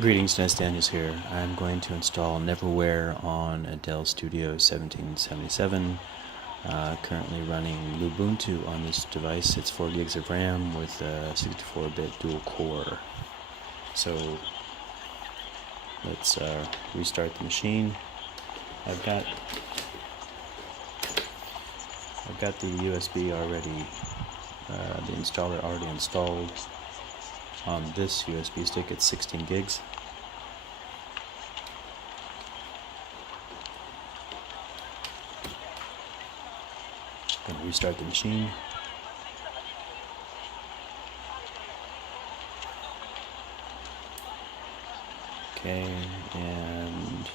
Greetings, Dennis Daniels here. I'm going to install neverware on a Dell Studio 1777. Currently running Ubuntu on this device. It's 4 gigs of RAM with a 64-bit dual core. So let's restart the machine. I've got the USB already, the installer already installed. On this USB stick, it's 16 gigs. I'm going to restart the machine. Okay, and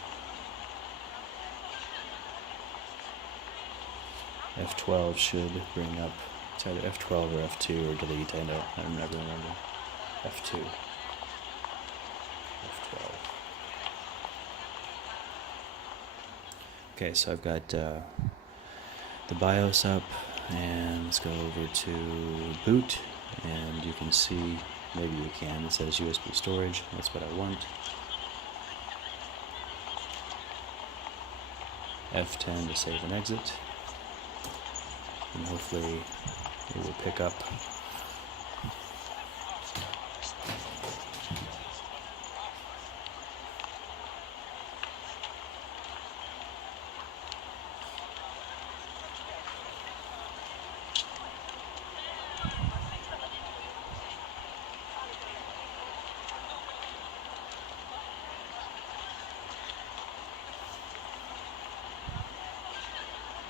F12 should bring up, it's either F12 or F2 or delete, I never remember. F2. F12. Okay, so I've got the BIOS up, and let's go over to boot, and you can see, maybe you can, it says USB storage, that's what I want. F10 to save and exit, and hopefully it will pick up.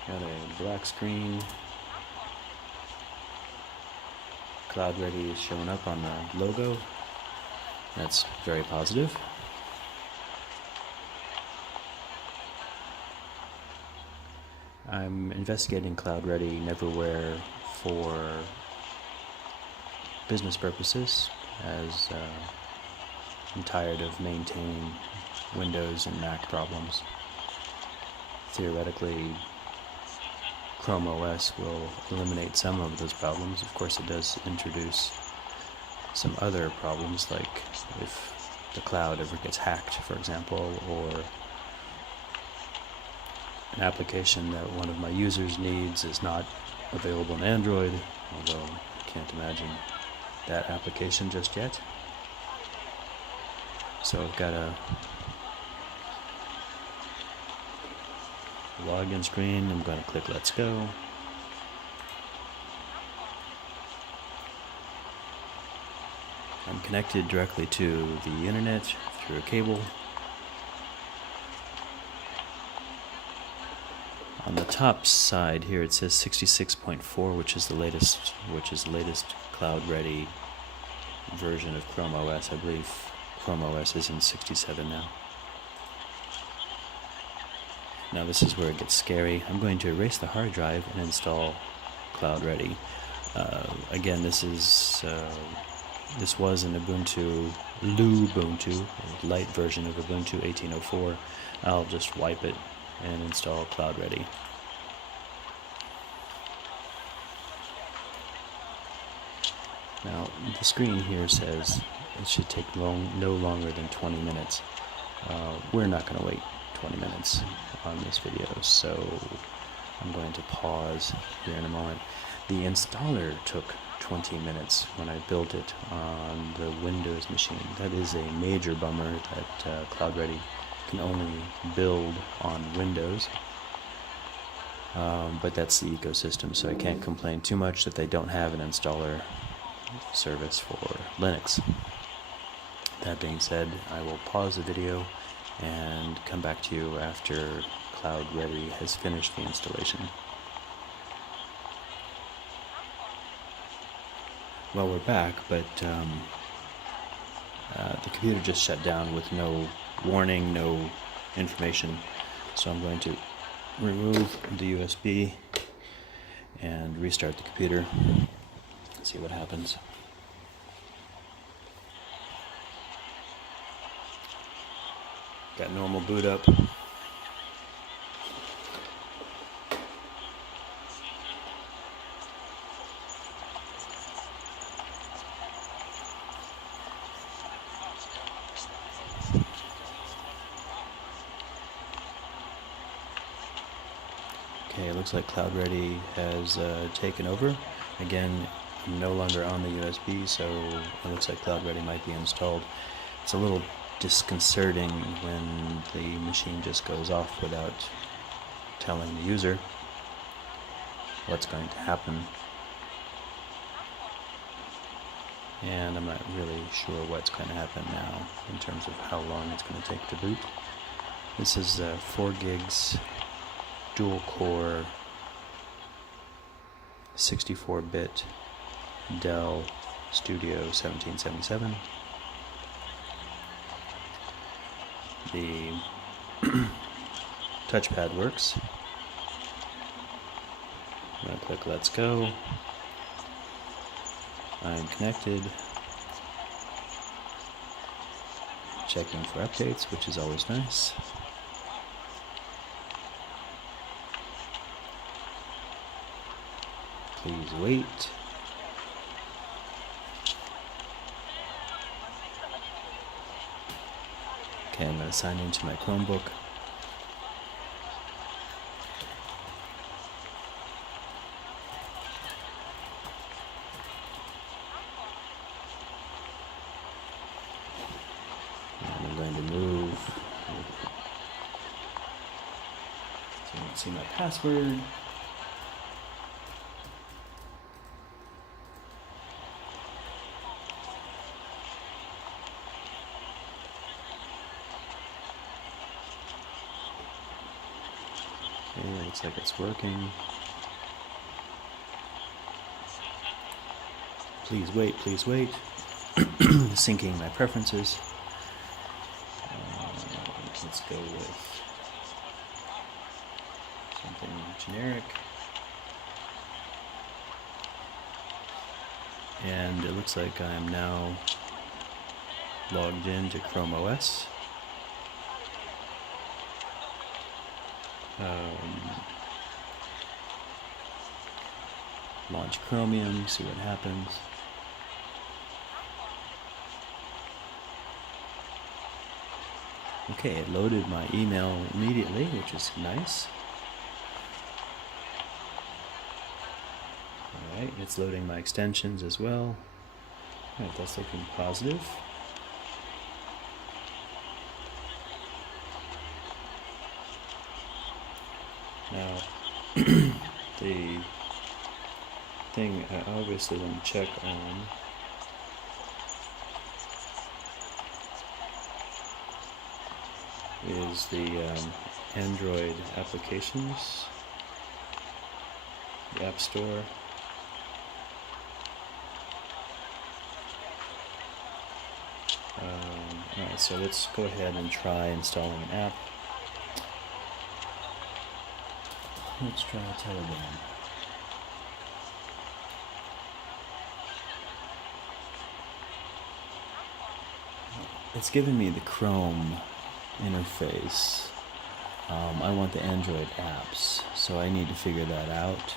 Got a black screen. Cloud Ready is showing up on the logo. That's very positive. I'm investigating Cloud Ready neverware for business purposes, as I'm tired of maintaining Windows and Mac problems. Theoretically, Chrome OS will eliminate some of those problems. Of course, it does introduce some other problems, like if the cloud ever gets hacked, for example, or an application that one of my users needs is not available in Android, although I can't imagine that application just yet. So I've got a login screen. I'm going to click Let's Go. I'm connected directly to the internet through a cable. On the top side here it says 66.4, which is the latest Cloud Ready version of Chrome OS. I believe Chrome OS is in 67 now. Now this is where it gets scary. I'm going to erase the hard drive and install Cloud Ready. Again, this was an Ubuntu, a light version of Ubuntu 18.04. I'll just wipe it and install Cloud Ready. Now the screen here says it should take no longer than 20 minutes. We're not going to wait 20 minutes on this video, so I'm going to pause here in a moment. The installer took 20 minutes when I built it on the Windows machine. That is a major bummer that Cloud Ready can only build on Windows, but that's the ecosystem, so I can't complain too much that they don't have an installer service for Linux. That being said, I will pause the video and come back to you after Cloud Ready has finished the installation. Well, we're back, but the computer just shut down with no warning, no information. So I'm going to remove the USB and restart the computer. See what happens. Got normal boot up. looks like Cloud Ready has taken over. Again, I'm no longer on the USB, so it looks like Cloud Ready might be installed. It's a little disconcerting when the machine just goes off without telling the user what's going to happen. And I'm not really sure what's going to happen now in terms of how long it's going to take to boot. This is 4 gigs, dual core, 64-bit Dell Studio 1777. The touchpad works. I'm going to click Let's Go. I'm connected. Checking for updates, which is always nice. Please wait. Okay, I'm going to sign into my Chromebook. And I'm going to move so you can see my password. Okay, looks like it's working. Please wait, please wait. Syncing my preferences. Let's go with something generic. And it looks like I'm now logged into Chrome OS. Launch Chromium, see what happens. Okay, it loaded my email immediately, which is nice. Alright, it's loading my extensions as well. Alright, that's looking positive. Now, the thing I obviously want to check on is the Android applications, the App Store. Alright, so let's go ahead and try installing an app. Let's try Telegram. It's giving me the Chrome interface. I want the Android apps, so I need to figure that out.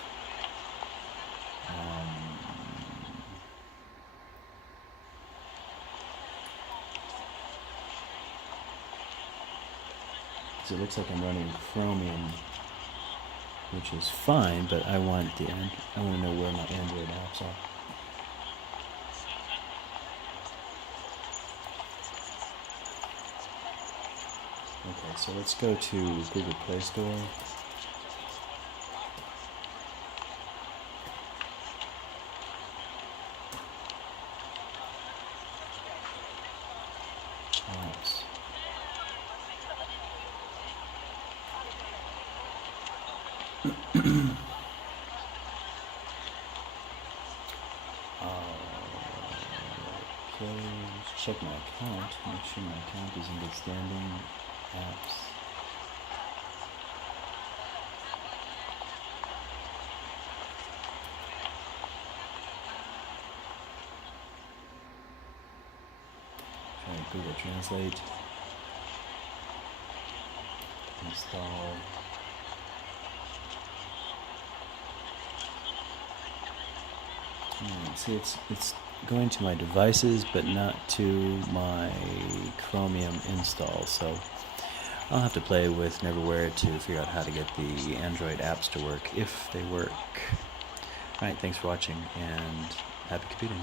So it looks like I'm running Chromium, which is fine, but I want to know where my Android apps are. Okay, so let's go to Google Play Store. Apps. Please check my account, make sure my account is in good standing. Apps. Try Google Translate. Install. See, it's going to my devices, but not to my Chromium install. So I'll have to play with neverware to figure out how to get the Android apps to work, if they work. Alright, thanks for watching, and happy computing.